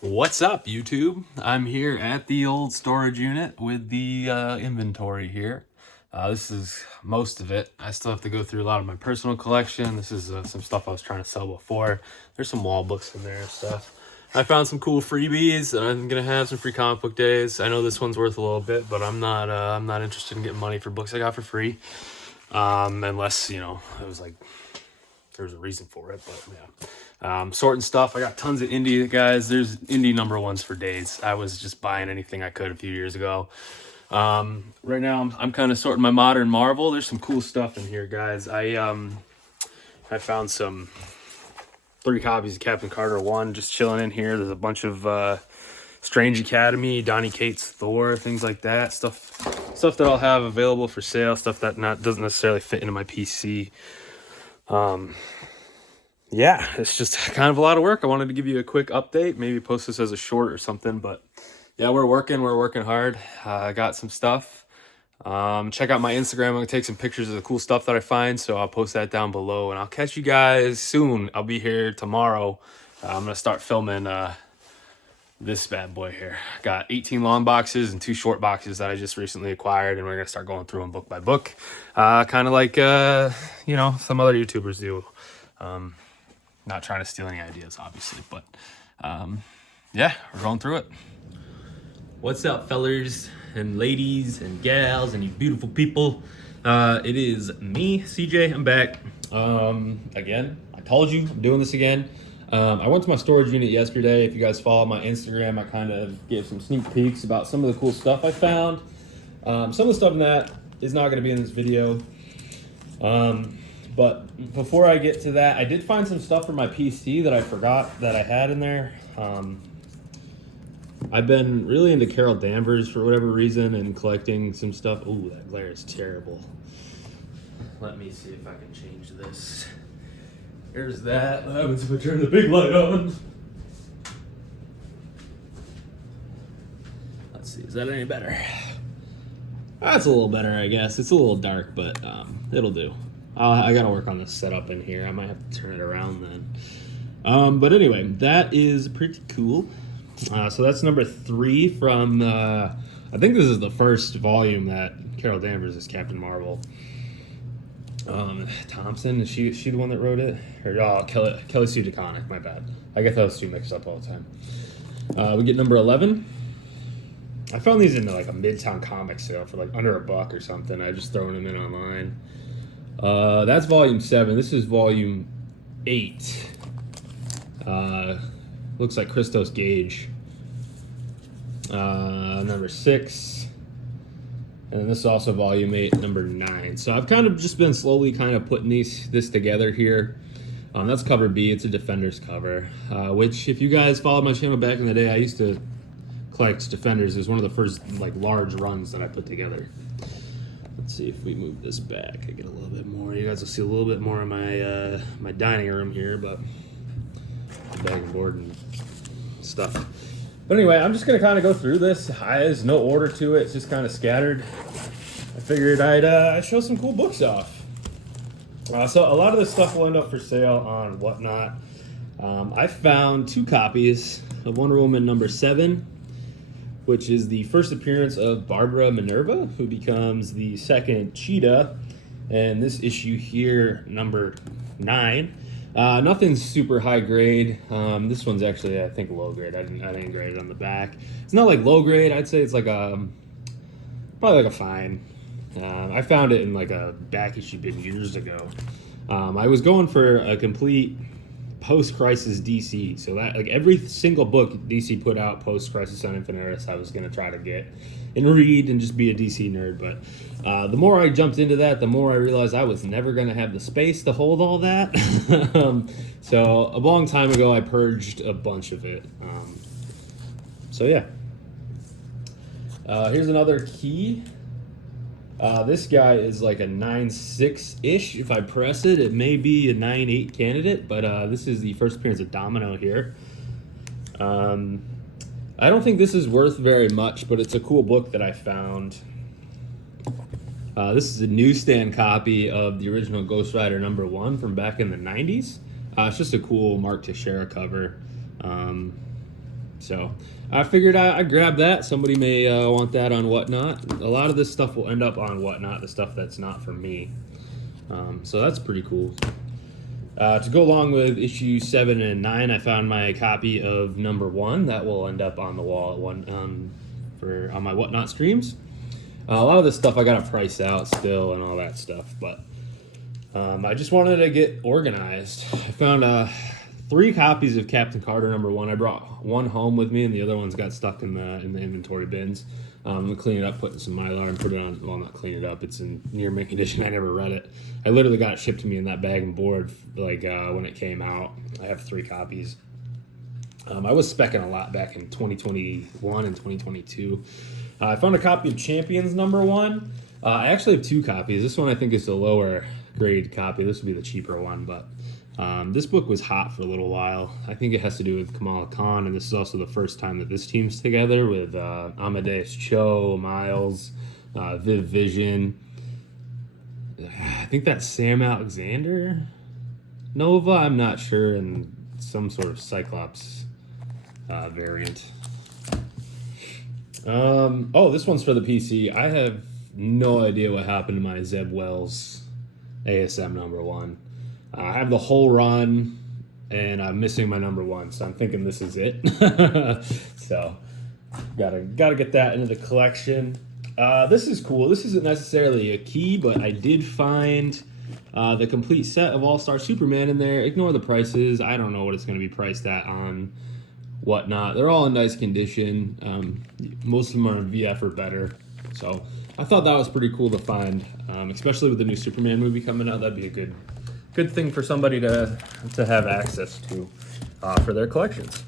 What's up, YouTube? I'm here at the old storage unit with the inventory here. This is most of it. I still have to go through a lot of my personal collection. This is some stuff I was trying to sell before. There's some wall books in there and stuff. I found some cool freebies, and I'm gonna have some free comic book days. I know this one's worth a little bit, but I'm not interested in getting money for books I got for free, unless it was like there's a reason for it. But yeah. Sorting stuff. I got tons of indie guys. There's indie number ones for days. I was just buying anything I could a few years ago. Right now I'm kind of sorting my modern Marvel. There's some cool stuff in here, guys. I found some 3 copies of Captain Carter 1 just chilling in here. There's a bunch of Strange Academy, Donny Cates Thor, things like that. Stuff that I'll have available for sale. Stuff that doesn't necessarily fit into my PC. Yeah, it's just kind of a lot of work. I wanted to give you a quick update, maybe post this as a short or something, but yeah, we're working hard. I got some stuff. Check out my Instagram. I'm gonna take some pictures of the cool stuff that I find, so I'll post that down below, and I'll catch you guys soon. I'll be here tomorrow. I'm gonna start filming this bad boy here. I got 18 long boxes and 2 short boxes that I just recently acquired, and we're gonna start going through them book by book, kind of like some other YouTubers do. Not trying to steal any ideas, obviously, but yeah, we're going through it. What's up, fellers and ladies and gals and you beautiful people? It is me, CJ. I'm back again. I told you I'm doing this again. I went to my storage unit yesterday. If you guys follow my Instagram, I kind of gave some sneak peeks about some of the cool stuff I found. Some of the stuff in that is not going to be in this video. But before I get to that, I did find some stuff for my PC that I forgot that I had in there. I've been really into Carol Danvers for whatever reason and collecting some stuff. Ooh, that glare is terrible. Let me see if I can change this. There's that. What happens if I turn the big light on? Let's see, is that any better? That's a little better, I guess. It's a little dark, but it'll do. I gotta work on this setup in here. I might have to turn it around then. But anyway, that is pretty cool. So that's number 3 from, I think this is the first volume that Carol Danvers is Captain Marvel. Thompson, is she the one that wrote it? Or Kelly Sue DeConnick, my bad. I get those two mixed up all the time. We get number 11. I found these in like a Midtown comic sale for like under $1 or something. I just thrown them in online. That's volume 7. This is volume 8. Looks like Christos Gage. Number 6. And then this is also volume 8, number 9. So I've kind of just been slowly kind of putting this together here. That's cover B. It's a Defenders cover, which if you guys followed my channel back in the day, I used to collect Defenders. It was one of the first like large runs that I put together. Let's see if we move this back. I get a little bit more. You guys will see a little bit more of my my dining room here, but bag and board and stuff. But anyway, I'm just gonna kind of go through this. There's no order to it. It's just kind of scattered. I figured I'd show some cool books off. So a lot of this stuff will end up for sale on Whatnot. I found 2 copies of Wonder Woman number 7, which is the first appearance of Barbara Minerva, who becomes the second Cheetah. And this issue here, number 9. Nothing's super high grade. This one's actually, I think, low grade. I didn't grade it on the back. It's not like low grade. I'd say it's like probably like a fine. I found it in like a back issue bin years ago. I was going for a complete post-Crisis DC, so that like every single book DC put out post-Crisis on Infinite Earths, I was gonna try to get and read and just be a DC nerd. But the more I jumped into that, the more I realized I was never gonna have the space to hold all that. So a long time ago, I purged a bunch of it. So yeah, here's another key. This guy is like a 9.6-ish. If I press it, it may be a 9.8 candidate, but this is the first appearance of Domino here. I don't think this is worth very much, but it's a cool book that I found. This is a newsstand copy of the original Ghost Rider #1 from back in the 90s. It's just a cool Mark Teixeira cover. So I figured I'd grab that. Somebody may want that on Whatnot. A lot of this stuff will end up on Whatnot, the stuff that's not for me. So that's pretty cool. To go along with issue 7 and 9, I found my copy of number 1 that will end up on the wall at one on my Whatnot streams. A lot of this stuff I gotta price out still and all that stuff, but I just wanted to get organized. I found 3 copies of Captain Carter number 1. I brought one home with me, and the other ones got stuck in the inventory bins. I'm gonna clean it up, put some Mylar, and put it on. Well, not clean it up. It's in near mint condition. I never read it. I literally got it shipped to me in that bag and board when it came out. I have 3 copies. I was speccing a lot back in 2021 and 2022. I found a copy of Champions number 1. I actually have 2 copies. This one I think is the lower grade copy. This would be the cheaper one, but this book was hot for a little while. I think it has to do with Kamala Khan, and this is also the first time that this team's together with Amadeus Cho, Miles, Viv Vision. I think that's Sam Alexander, Nova, I'm not sure, and some sort of Cyclops variant. This one's for the PC. I have no idea what happened to my Zeb Wells ASM number 1. I have the whole run, and I'm missing my number 1, so I'm thinking this is it. So, gotta get that into the collection. This is cool. This isn't necessarily a key, but I did find the complete set of All-Star Superman in there. Ignore the prices. I don't know what it's going to be priced at on Whatnot. They're all in nice condition. Most of them are in VF or better. So I thought that was pretty cool to find, especially with the new Superman movie coming out. That'd be a good thing for somebody to have access to for their collections.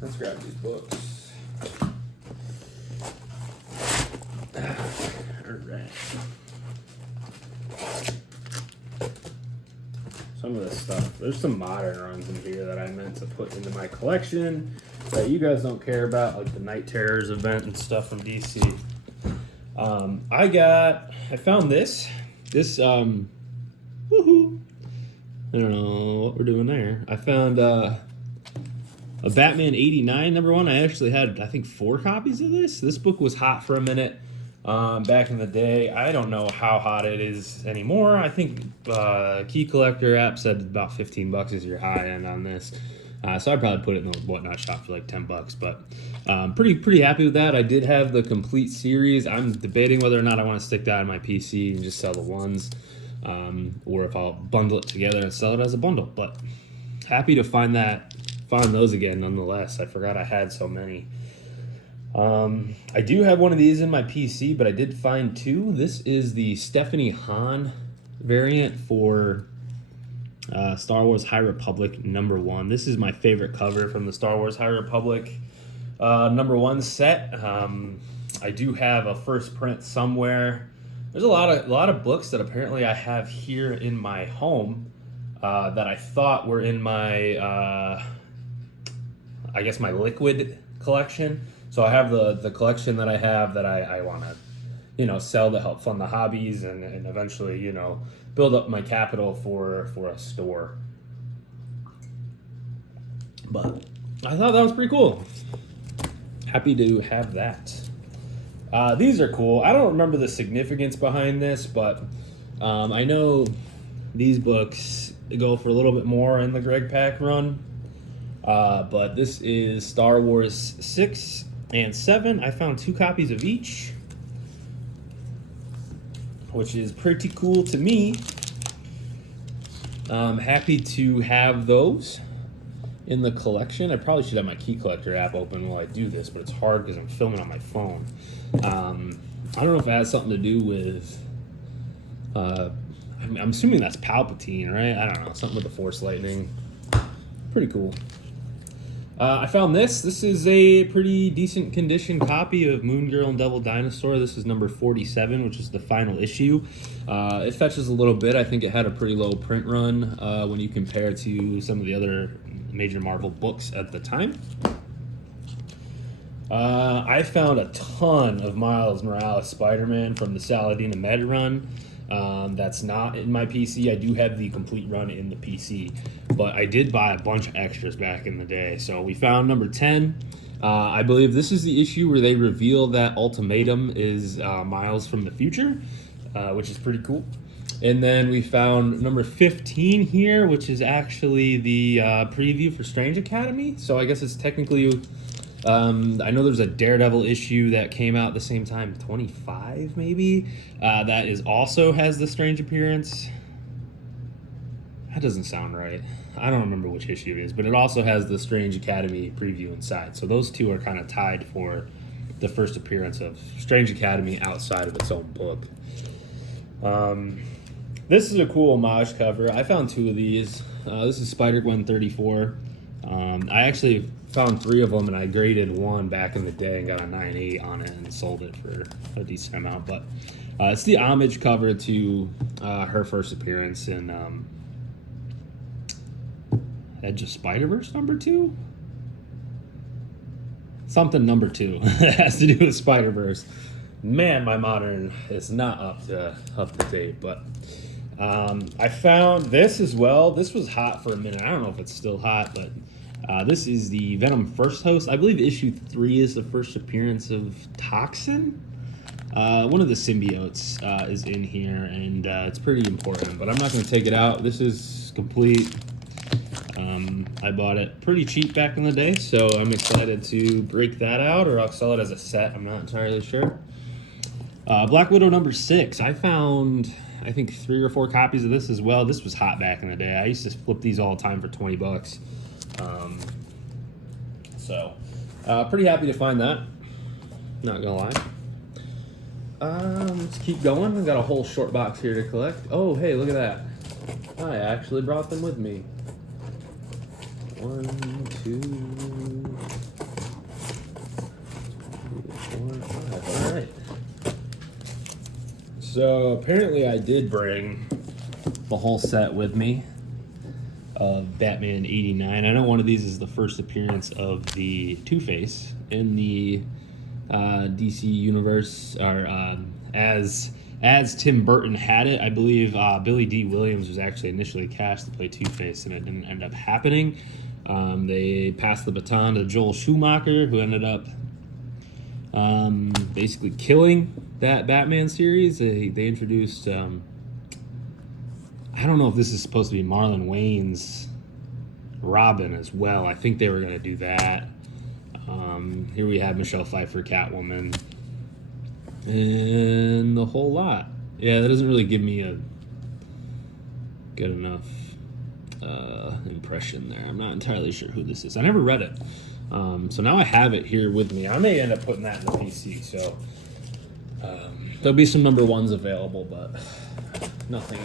Let's grab these books. All right. Some of this stuff. There's some modern runs in here that I meant to put into my collection that you guys don't care about, like the Night Terrors event and stuff from DC. I found this. Woohoo! I don't know what we're doing there. I found a Batman 89 number 1. I actually had, I think, 4 copies of this. This book was hot for a minute back in the day. I don't know how hot it is anymore. I think Key Collector app said about $15 is your high end on this. So I'd probably put it in the Whatnot shop for like $10, but pretty happy with that. I did have the complete series. I'm debating whether or not I want to stick that on my PC and just sell the ones, or if I'll bundle it together and sell it as a bundle. But happy to find those again nonetheless. I forgot I had so many. I do have one of these in my PC, but I did find 2. This is the Stephanie Hahn variant for Star Wars High Republic number 1. This is my favorite cover from the Star Wars High Republic number 1 set. I do have a first print somewhere. There's a lot of books that apparently I have here in my home that I thought were in my I guess my liquid collection. So I have the collection that I have that I want to, sell to help fund the hobbies and eventually, build up my capital for a store. But I thought that was pretty cool. Happy to have that. These are cool. I don't remember the significance behind this, but I know these books go for a little bit more in the Greg Pak run. But this is Star Wars 6 and 7. I found 2 copies of each, which is pretty cool to me. I'm happy to have those in the collection. I probably should have my Key Collector app open while I do this, but it's hard because I'm filming on my phone. I don't know if it has something to do with I'm assuming that's Palpatine, right? I don't know, something with the Force lightning. Pretty cool. I found this. This is a pretty decent condition copy of Moon Girl and Devil Dinosaur. This is number 47, which is the final issue. It fetches a little bit. I think it had a pretty low print run when you compare to some of the other major Marvel books at the time. I found a ton of Miles Morales Spider-Man from the Saladin Ahmed run. That's not in my PC. I do have the complete run in the PC. but I did buy a bunch of extras back in the day. So we found number 10. I believe this is the issue where they reveal that Ultimatum is Miles from the future, which is pretty cool. And then we found number 15 here, which is actually the preview for Strange Academy. So I guess it's technically, I know there's a Daredevil issue that came out at the same time, 25 maybe, that is also has the Strange appearance. That doesn't sound right. I don't remember which issue it is, but it also has the Strange Academy preview inside. So those two are kind of tied for the first appearance of Strange Academy outside of its own book. This is a cool homage cover. I found 2 of these. This is Spider-Gwen 34. I actually found 3 of them, and I graded 1 back in the day and got a 9.8 on it and sold it for a decent amount. But it's the homage cover to her first appearance in Edge of Spider-Verse number 2? Something number 2. It has to do with Spider-Verse. Man, my modern is not up to date, but I found this as well. This was hot for a minute. I don't know if it's still hot, but this is the Venom First Host. I believe issue 3 is the first appearance of Toxin. One of the symbiotes is in here, and it's pretty important, but I'm not going to take it out. This is complete. I bought it pretty cheap back in the day, so I'm excited to break that out, or I'll sell it as a set. I'm not entirely sure. Black Widow number 6. I found, I think, 3 or 4 copies of this as well. This was hot back in the day. I used to flip these all the time for 20 bucks. Pretty happy to find that. Not gonna lie. Let's keep going. We've got a whole short box here to collect. Oh, hey, look at that. I actually brought them with me. 1, 2, 3, 4, 5. All right. So apparently I did bring the whole set with me of Batman 89. I know one of these is the first appearance of the Two-Face in the DC universe, or as Tim Burton had it. I believe Billy D. Williams was actually initially cast to play Two-Face, and it didn't end up happening. They passed the baton to Joel Schumacher, who ended up basically killing that Batman series. They introduced, I don't know if this is supposed to be Marlon Wayne's Robin as well. I think they were going to do that. Here we have Michelle Pfeiffer, Catwoman, and the whole lot. Yeah, that doesn't really give me a good enough impression there. I'm not entirely sure who this is. I never read it. So now I have it here with me. I may end up putting that in the PC, so there'll be some number 1s available, but nothing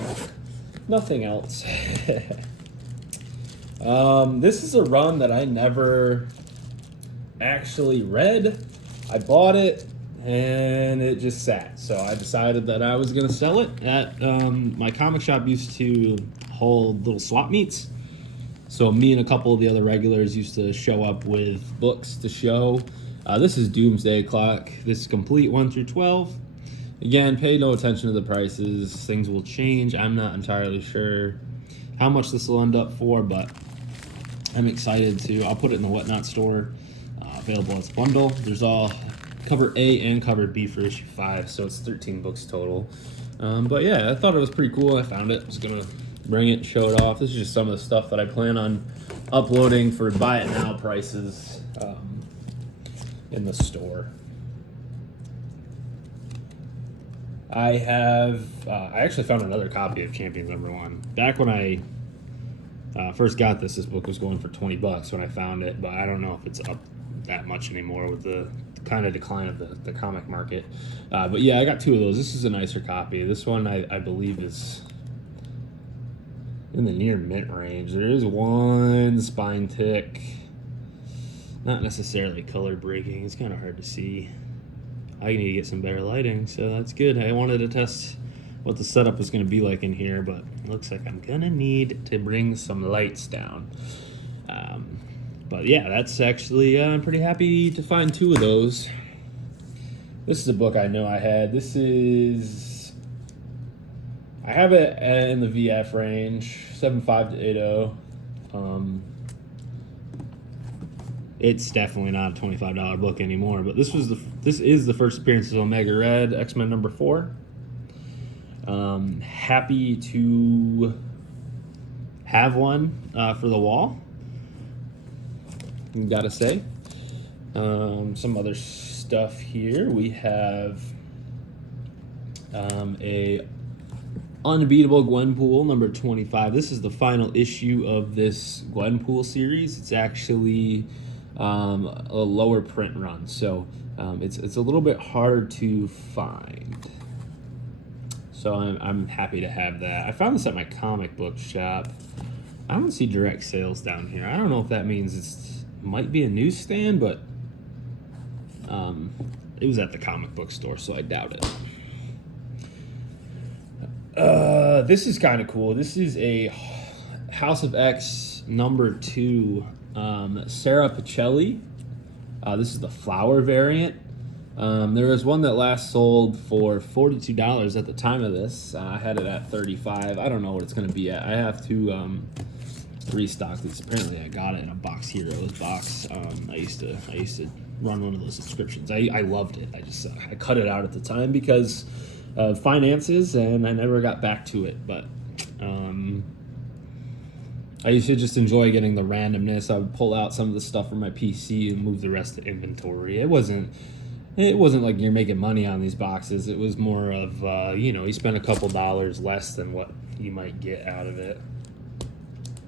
else. This is a run that I never actually read. I bought it and it just sat, so I decided that I was gonna sell it. At my comic shop used to hold little swap meets, so me and a couple of the other regulars used to show up with books to show. This is Doomsday Clock. This is complete 1 through 12. Again, pay no attention to the prices. Things will change. I'm not entirely sure how much this will end up for, but I'm excited to. I'll put it in the Whatnot store, available as a bundle. There's all cover A and cover B for issue 5, so it's 13 books total. But yeah, I thought it was pretty cool. I found it. I was gonna bring it and show it off. This is just some of the stuff that I plan on uploading for buy it now prices in the store. I actually found another copy of Champions number 1. Back when I first got this book was going for 20 bucks when I found it, but I don't know if it's up that much anymore with the kind of decline of the comic market. But yeah, I got 2 of those. This is a nicer copy. This one I believe is in the near mint range. There is one spine tick, not necessarily color breaking. It's kind of hard to see. I need to get some better lighting, so that's good. I wanted to test what the setup was going to be like in here, but it looks like I'm going to need to bring some lights down. But yeah, that's actually, I'm pretty happy to find 2 of those. This is a book I know I had. This is, I have it in the VF range, 7.5 to 8.0. It's definitely not a $25 book anymore, but this is the first appearance of Omega Red, X-Men number 4. Happy to have one for the wall, gotta say. Some other stuff here. We have a Unbeatable Gwenpool number 25. This is the final issue of this Gwenpool series. It's actually a lower print run, so it's a little bit hard to find. So I'm happy to have that. I found this at my comic book shop. I don't see direct sales down here. I don't know if that means it might be a newsstand, but it was at the comic book store, so I doubt it. This is kind of cool. This is a House of X number 2, Sarah Pacelli. This is the flower variant. There was one that last sold for $42 at the time of this. I had it at $35. I don't know what it's going to be at. I have to restock these. Apparently, I got it in a Box Heroes box. I used to run one of those subscriptions. I loved it. I cut it out at the time because of finances, and I never got back to it. But I used to just enjoy getting the randomness. I would pull out some of the stuff from my PC and move the rest to inventory. It wasn't like you're making money on these boxes. It was more of, you spend a couple dollars less than what you might get out of it.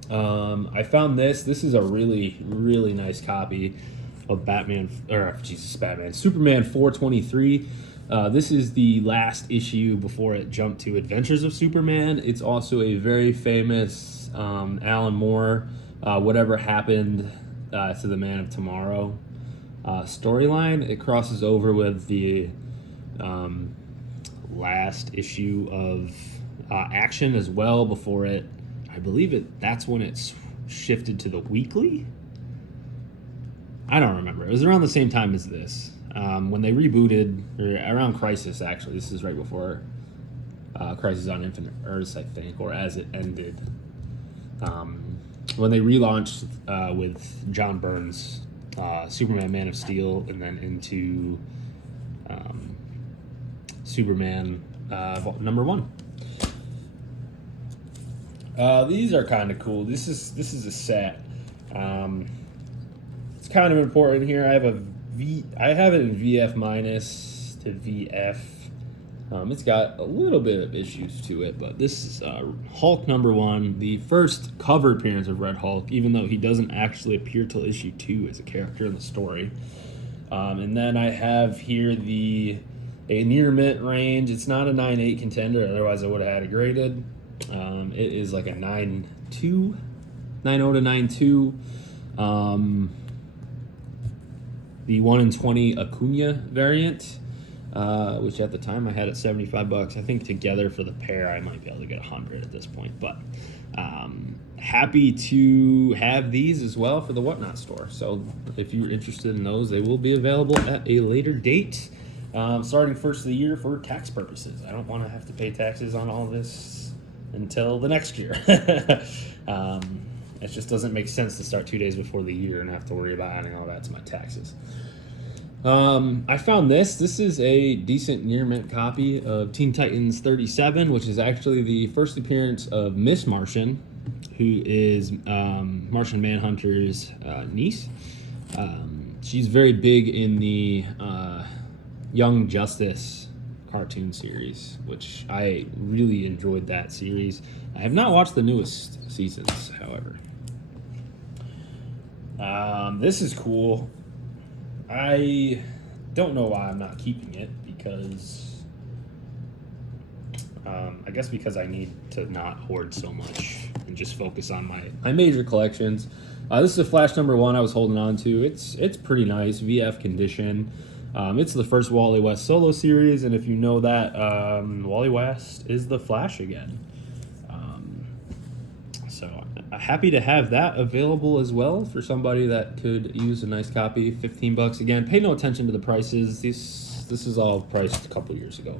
I found this. This is a really, really nice copy of Superman 423. This is the last issue before it jumped to Adventures of Superman. It's also a very famous Alan Moore, Whatever Happened to the Man of Tomorrow storyline. It crosses over with the last issue of Action as well before it. I believe that's when it's shifted to the weekly. I don't remember. It was around the same time as this. When they rebooted, or around Crisis, actually. This is right before Crisis on Infinite Earths, I think, or as it ended. When they relaunched with John Byrne's Superman Man of Steel, and then into Superman number 1. These are kind of cool. This is a set. It's kind of important here. I have it in VF minus to VF. It's got a little bit of issues to it, but this is Hulk number 1, the first cover appearance of Red Hulk, even though he doesn't actually appear till issue 2 as a character in the story. And then I have here a near mint range. It's not a 9.8 contender, otherwise I would have had it graded. It is like a 9.2, 9.0 to 9.2. The 1 in 20 Acuna variant, which at the time I had at $75. I think together for the pair I might be able to get 100 at this point. But happy to have these as well for the Whatnot store. So if you're interested in those, they will be available at a later date, starting first of the year for tax purposes. I don't want to have to pay taxes on all this until the next year. It just doesn't make sense to start 2 days before the year and have to worry about adding all that to my taxes. I found this. This is a decent near mint copy of Teen Titans 37, which is actually the first appearance of Miss Martian, who is Martian Manhunter's niece. She's very big in the Young Justice cartoon series, which I really enjoyed that series. I have not watched the newest seasons, however. This is cool. I don't know why I'm not keeping it, because I guess because I need to not hoard so much and just focus on my major collections. This is a Flash number 1 I was holding on to. It's pretty nice, VF condition. It's the first Wally West solo series, and if you know that, Wally West is the Flash again. So happy to have that available as well for somebody that could use a nice copy. $15 again. Pay no attention to the prices. This is all priced a couple years ago.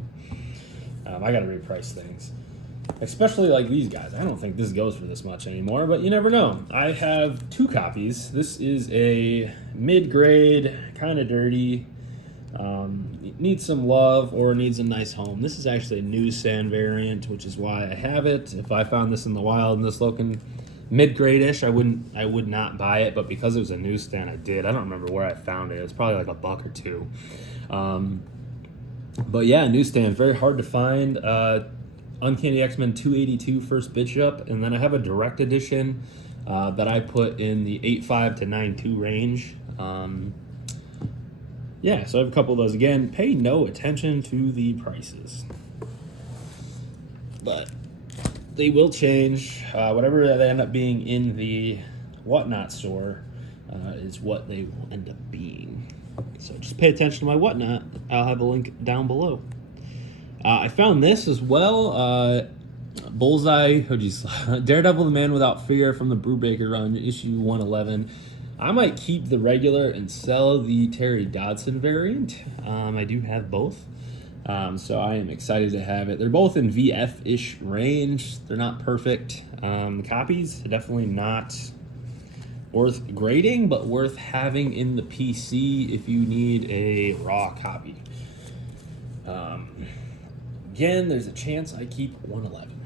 I got to reprice things. Especially like these guys. I don't think this goes for this much anymore, but you never know. I have 2 copies. This is a mid-grade, kind of dirty, needs some love or needs a nice home. This is actually a newsstand variant, which is why I have it. If I found this in the wild and this looking mid-grade-ish, I would not buy it, but because it was a newsstand, I did. I don't remember where I found it. It was probably like $1 or $2. But yeah, newsstand, very hard to find. Uncanny X-Men 282 First Bishop, and then I have a direct edition that I put in the 8.5 to 9.2 range. Yeah, so I have a couple of those. Again, pay no attention to the prices, but they will change. Whatever they end up being in the Whatnot store is what they will end up being. So just pay attention to my Whatnot. I'll have a link down below. I found this as well. Bullseye, Daredevil the Man Without Fear from the Brubaker run, issue 111. I might keep the regular and sell the Terry Dodson variant. I do have both. So I am excited to have it. They're both in VF-ish range. They're not perfect copies. Definitely not worth grading, but worth having in the PC if you need a raw copy. Again, there's a chance I keep 111.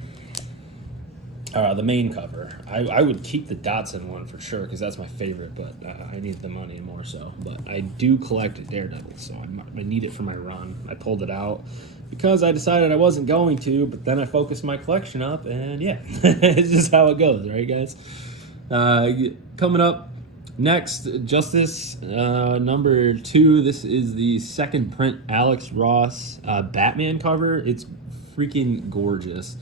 The main cover. I would keep the Dotson one for sure because that's my favorite, but I need the money more so. But I do collect Daredevil, so I need it for my run. I pulled it out because I decided I wasn't going to, but then I focused my collection up, and yeah, it's just how it goes, right, guys? Coming up next, Justice number 2. This is the second print Alex Ross Batman cover. It's freaking gorgeous.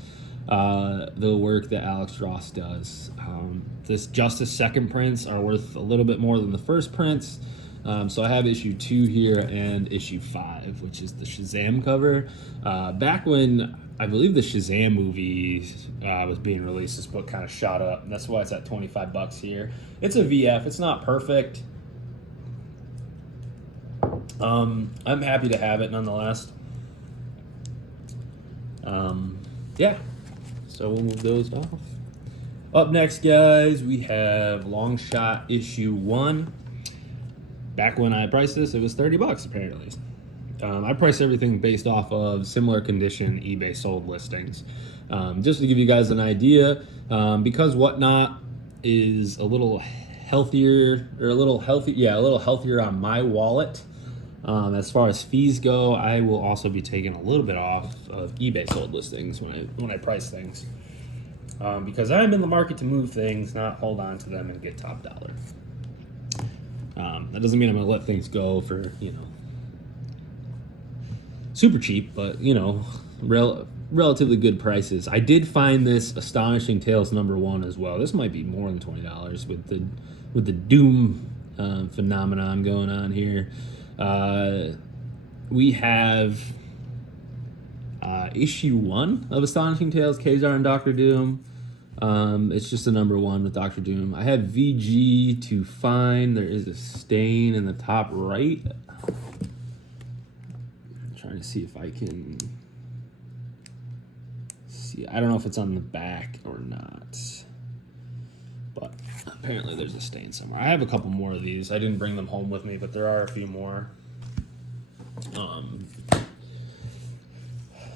The work that Alex Ross does. This Justice second prints are worth a little bit more than the first prints. So I have issue 2 here and issue 5, which is the Shazam cover. Back when I believe the Shazam movie was being released, this book kind of shot up. And that's why it's at $25 here. It's a VF. It's not perfect. I'm happy to have it nonetheless. Yeah. So we'll move those off. Up next, guys, we have Long Shot issue 1. Back when I priced this, it was $30 apparently. I price everything based off of similar condition eBay sold listings. Just to give you guys an idea, because Whatnot is a little healthier on my wallet. As far as fees go, I will also be taking a little bit off of eBay sold listings when I price things, because I'm in the market to move things, not hold on to them and get top dollar. That doesn't mean I'm going to let things go for super cheap, but relatively good prices. I did find this Astonishing Tales number 1 as well. This might be more than $20 with the Doom phenomenon going on here. We have issue 1 of Astonishing Tales, Kazar and Dr. Doom. It's just a number 1 with Dr. Doom. I have VG to find. There is a stain in the top right. I'm trying to see if I can see. I don't know if it's on the back or not, but apparently there's a stain somewhere. I have a couple more of these. I didn't bring them home with me, but there are a few more.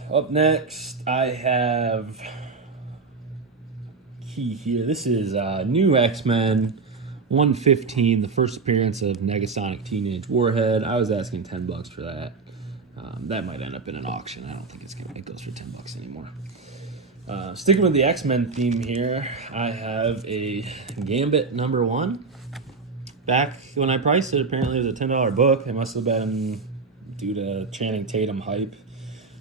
Up next, I have key here. This is new X-Men 115, the first appearance of Negasonic Teenage Warhead. I was asking $10 for that. That might end up in an auction. I don't think it goes for $10 anymore. Sticking with the X-Men theme here, I have a Gambit number 1. Back when I priced it, apparently it was a $10 book. It must have been due to Channing Tatum hype.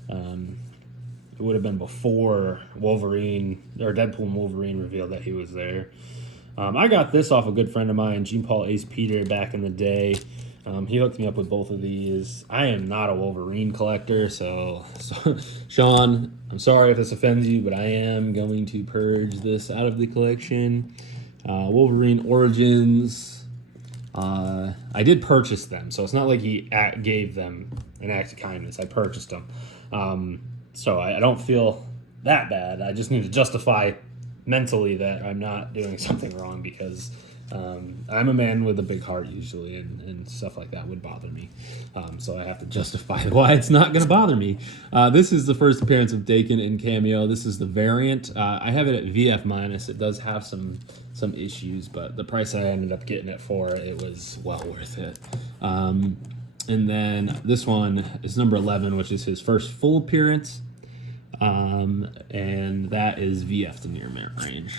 It would have been before Wolverine or Deadpool and Wolverine revealed that he was there. I got this off a good friend of mine, Jean-Paul Ace Peter, back in the day. He hooked me up with both of these. I am not a Wolverine collector, so Sean, I'm sorry if this offends you, but I am going to purge this out of the collection. Wolverine Origins. I did purchase them, so it's not like he gave them an act of kindness. I purchased them. So I don't feel that bad. I just need to justify mentally that I'm not doing something wrong, because I'm a man with a big heart usually, and stuff like that would bother me. So I have to justify why it's not going to bother me. This is the first appearance of Dakin in Cameo. This is the variant. I have it at VF minus. It does have some issues, but the price I ended up getting it for, it was well worth it. And then this one is number 11, which is his first full appearance. And that is VF to near mint range.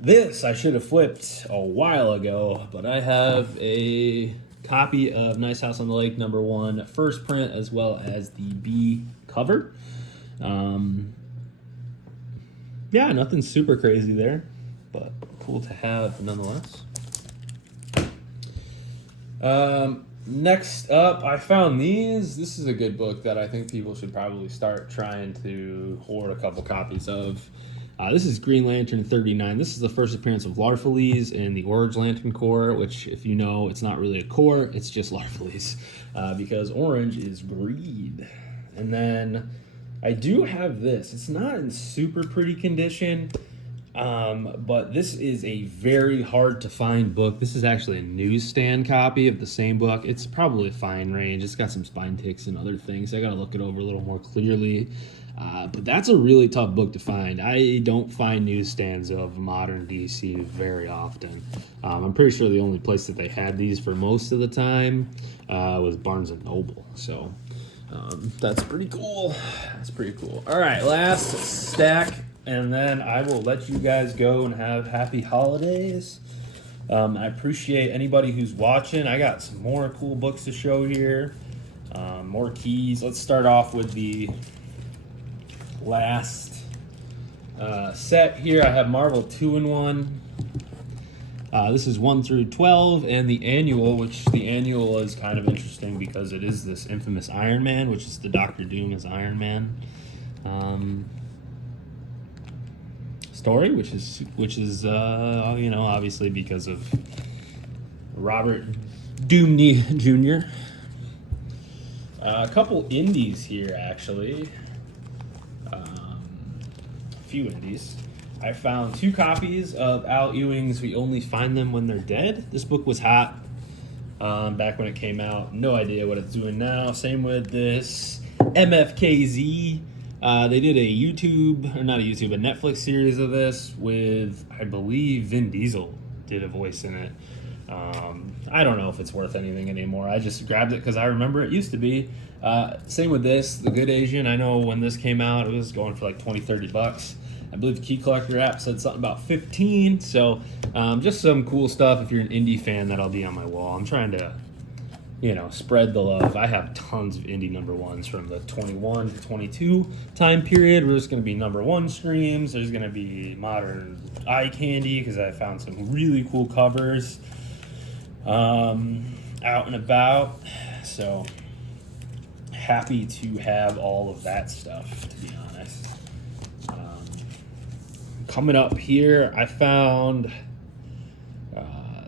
This I should have flipped a while ago, but I have a copy of Nice House on the Lake #1 first print, as well as the B cover. Yeah, nothing super crazy there, but cool to have nonetheless. Next up, I found these. This is a good book that I think people should probably start trying to hoard a couple copies of. This is Green Lantern 39. This is the first appearance of Larfleeze in the Orange Lantern Corps, which, if you know, it's not really a corps, it's just Larfleeze, because orange is greed. And then I do have this. It's not in super pretty condition, but this is a very hard to find book. This is actually a newsstand copy of the same book. It's probably a fine range. It's got some spine ticks and other things. I got to look it over a little more clearly. But that's a really tough book to find. I don't find newsstands of modern DC very often. I'm pretty sure the only place that they had these for most of the time was Barnes & Noble. So that's pretty cool. That's pretty cool. All right, last stack, and then I will let you guys go and have happy holidays. I appreciate anybody who's watching. I got some more cool books to show here. More keys. Let's start off with the last set here. I have Marvel 2-in-1. This is 1 through 12, and the annual, which the annual is kind of interesting because it is this infamous Iron Man, which is the Doctor Doom as Iron Man story, which is you know, obviously because of Robert Downey Jr. A couple indies here, actually. Few indies. I found 2 copies of Al Ewing's We Only Find Them When They're Dead. This book was hot back when it came out. No idea what it's doing now. Same with this MFKZ. They did a YouTube, or not a YouTube, a Netflix series of this with, I believe, Vin Diesel did a voice in it. I don't know if it's worth anything anymore. I just grabbed it because I remember it used to be. Same with this, The Good Asian. I know when this came out, it was going for like $20-$30. I believe the Key Collector app said something about 15. So just some cool stuff. If you're an indie fan, that'll be on my wall. I'm trying to, you know, spread the love. I have tons of indie #1s from the 21 to 22 time period. There's going to be #1 streams. There's going to be modern eye candy because I found some really cool covers out and about. So happy to have all of that stuff, to be honest. Coming up here, I found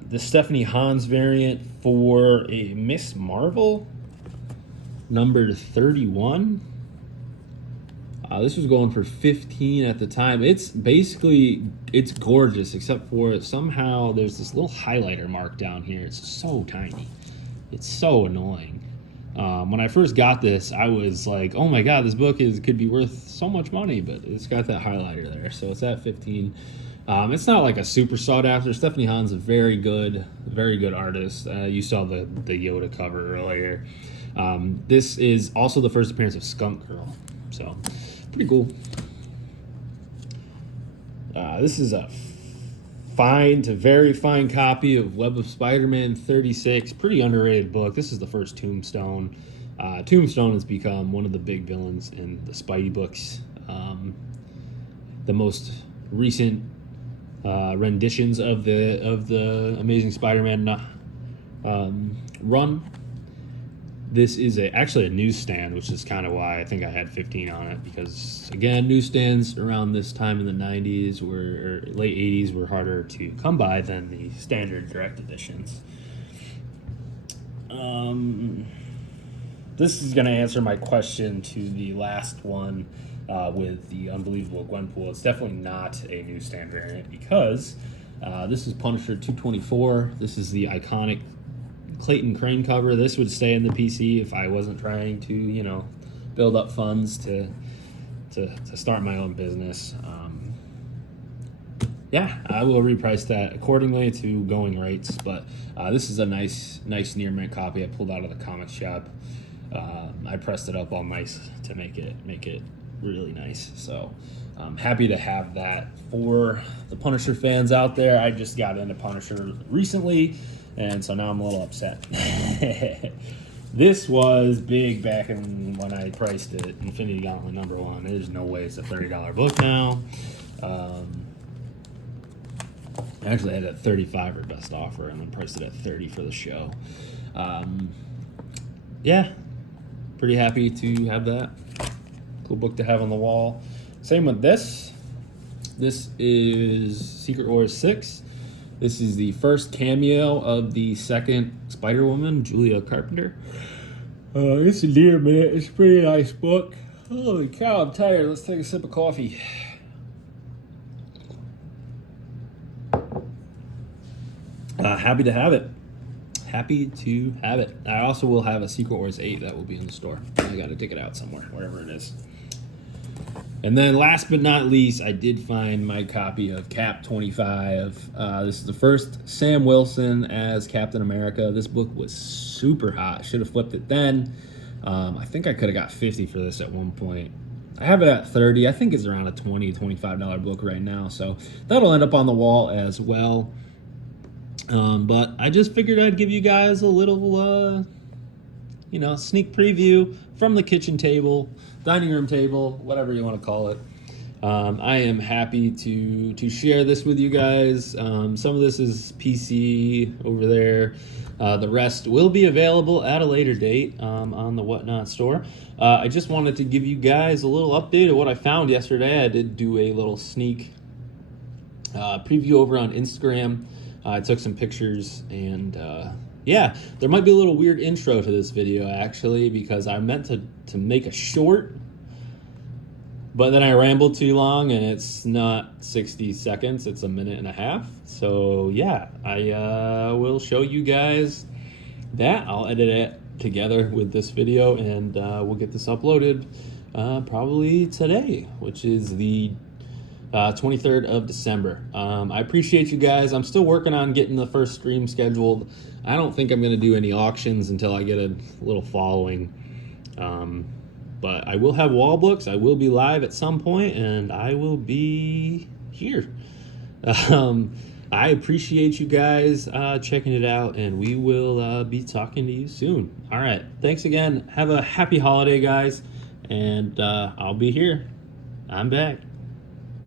the Stephanie Hans variant for a Miss Marvel, number 31. This was going for 15 at the time. It's gorgeous, except for somehow there's this little highlighter mark down here. It's so tiny. It's so annoying. When I first got this, I was like, oh my god, this book could be worth so much money, but it's got that highlighter there, so it's at 15. It's not like a super sought after. Stephanie Hahn's a very good artist. You saw the Yoda cover earlier. This is also the first appearance of Skunk Girl, so pretty cool. This is a fine to very fine copy of Web of Spider-Man 36. Pretty underrated book. This is the first Tombstone. Tombstone has become one of the big villains in the Spidey books. The most recent renditions of the Amazing Spider-Man run. This is actually a newsstand, which is kind of why I think I had 15 on it, because, again, newsstands around this time in the 90s or late 80s were harder to come by than the standard direct editions. this is going to answer my question to the last one with the Unbelievable Gwenpool. It's definitely not a newsstand variant because this is Punisher 224. This is the iconic Clayton Crane cover. This would stay in the PC if I wasn't trying to, you know, build up funds to start my own business. Yeah, I will reprice that accordingly to going rates. But this is a nice near mint copy I pulled out of the comic shop. I pressed it up all nice to make it really nice. So I'm happy to have that for the Punisher fans out there. I just got into Punisher recently, and so now I'm a little upset. This was big back when I priced it, Infinity Gauntlet #1. There's no way it's a $30 book now. I actually had it at $35 or best offer, and then priced it at $30 for the show. Yeah, pretty happy to have that. Cool book to have on the wall. Same with this. This is Secret Wars 6. This is the first cameo of the second Spider-Woman, Julia Carpenter. It's a dear man. It's a pretty nice book. Holy cow, I'm tired. Let's take a sip of coffee. Happy to have it. Happy to have it. I also will have a Secret Wars 8 that will be in the store. I got to dig it out somewhere, wherever it is. And then last but not least, I did find my copy of Cap 25. This is the first Sam Wilson as Captain America. This book was super hot. Should have flipped it then. I think I could have got $50 for this at one point. I have it at $30. I think it's around a $20, $25 book right now. So that'll end up on the wall as well. But I just figured I'd give you guys a little, sneak preview from the kitchen table, dining room table, whatever you want to call it. I am happy to share this with you guys. Some of this is PC over there. The rest will be available at a later date on the Whatnot store. I just wanted to give you guys a little update of what I found yesterday. I did do a little sneak preview over on Instagram. I took some pictures, and yeah, there might be a little weird intro to this video, actually, because I meant to make a short, but then I rambled too long, and it's not 60 seconds, it's a minute and a half. So yeah, I will show you guys that. I'll edit it together with this video, and we'll get this uploaded probably today, which is the 23rd of December. I appreciate you guys. I'm still working on getting the first stream scheduled. I don't think I'm going to do any auctions until I get a little following. But I will have wall books. I will be live at some point, and I will be here. I appreciate you guys checking it out, and we will be talking to you soon. All right. Thanks again. Have a happy holiday, guys, and I'll be here. I'm back.